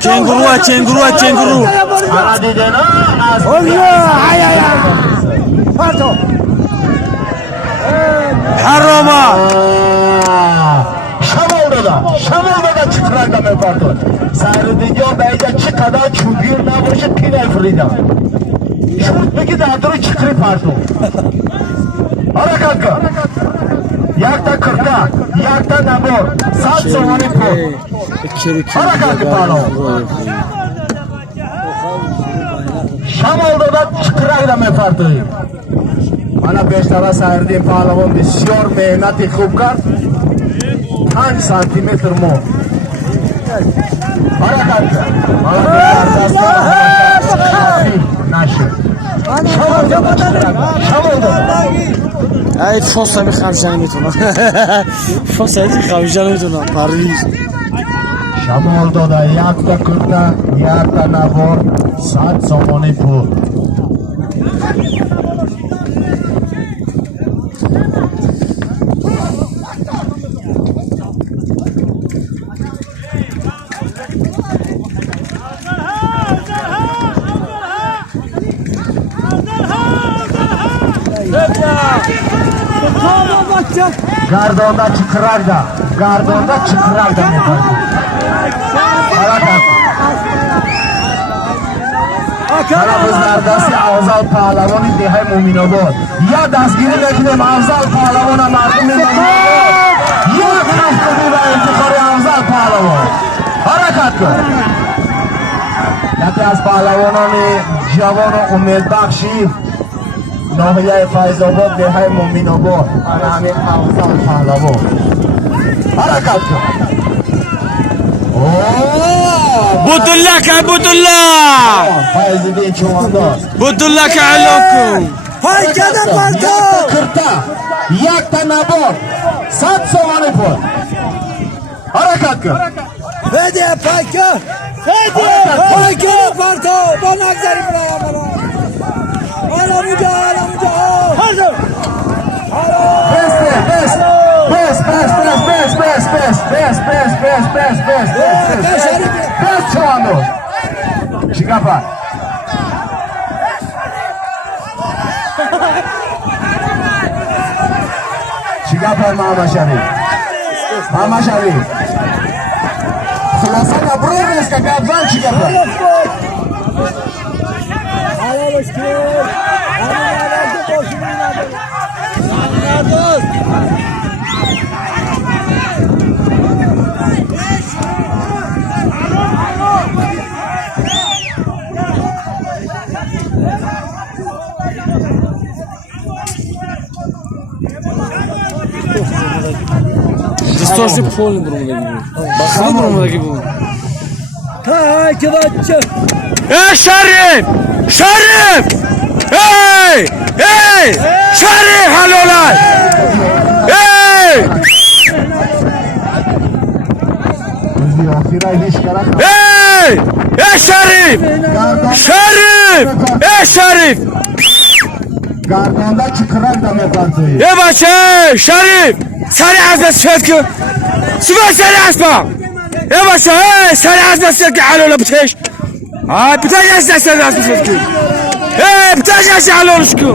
چنگرو حالا دیده نه از حراما شمال دادا چقدر دمه پارتون سر دیگه به اینجا چقدر چوبیر نباشه پینه فریدم شود بگی در دور چقدر پارتون حرکت کن یک تا کرتا یک تا نبور 7 سوانی پول حرکت پالو شمال دادا چقدر دمه پارتون مانا بیشتر سردیم پالوان بسیار مهنتی خوب کرد 5 سانتیمتر مو حرکت کن نشد شمال دادا ای فوسا میخرجن میتونم فوسا ایتی خرجن میتونم پریز شمال دادا یک تا کرده یک تا نبار 100 سومانی پول گردانده چکرک ده گردانده چکرک ده میکنه حرکت حالا بز در دستی افضل پهلوانی دیهای مومین آباد یا دستگیری بکنیم افضل پهلوان مردم مومین آباد یا دستگیری و انتخاب افضل پهلوان حرکت کن یکی از پهلوانان جوان و امیدبخشی ناحیه فیض آباد دیهای مومین آباد انا همین افضل پهلوان حرکت کن بودالله فیض چوانداز بودالله که علاکم های جدن مردم کرتا یک تا نبار 100 سوانی پول حرکت کن بده پایکه پایکه پارتو با نگذاری برای حالا مجا بس چوانداز شکافت شکافت محمد شریف خلاصه نبروی نیست که گفت شکافت Distortion polling durumunda gibi. Basılı durumunda gibi bu. Hay ki bacı. Hey Şerif! Şerif! Hey! Hey! Şerif halolay! Hey! Hey! Hey Şerif! Şerif! Hey Şerif! گردانده چکرک دمه پارتوی Hey bache! Şerif! Sari az bas şöyle ki! Süper sari asma! Hey bache! Hey! Sari az bas şöyle ki halola biteş! Ay biteş asla sari az bas şöyle ki! Hey! Biteş asla halola şöyle ki!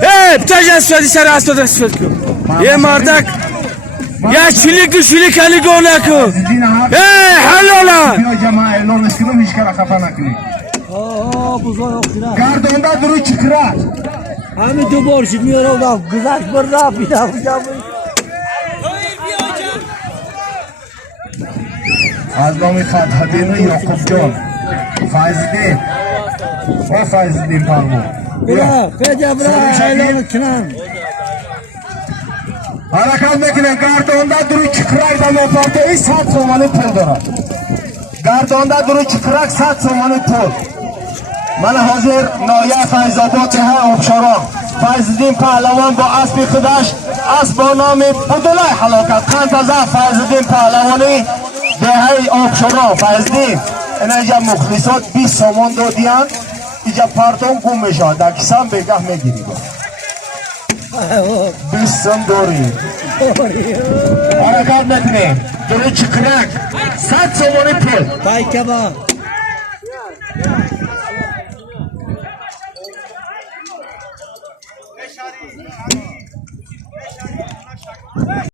Hey! Biteş asla sari az bas şöyle ki! Ye mardak! Ya şilik ali gonaku! Hey! Halola! گردانده دروی چکرک همین دو بارشی میاره و گذشت بر را بیدم از نام فتح‌الدین یعقوب جان فیض‌الدین و فیض‌الدین پرمو فیجا برا اعلام کنم حرکت میکنه گردانده دروی چکرک دمه پارتوی 100 سومانی پول دارد گردانده دروی چکرک 100 سومانی پول من حاضر نایه فیض‌آباد ها آبشاران فیض‌الدین پهلوان با اسب خودش اسب با نام بدله حلاکت قندزه فیض‌الدین پهلوانی دهه آبشاران فیض‌الدین اینجا مخلصات 20 سومان دادیان اینجا پارتون گم میشه در کسان بگه میگیرید 20 so'm do'ri. Harakat netining. Duri chiqrak. 100 so'moni pul. Payka bor.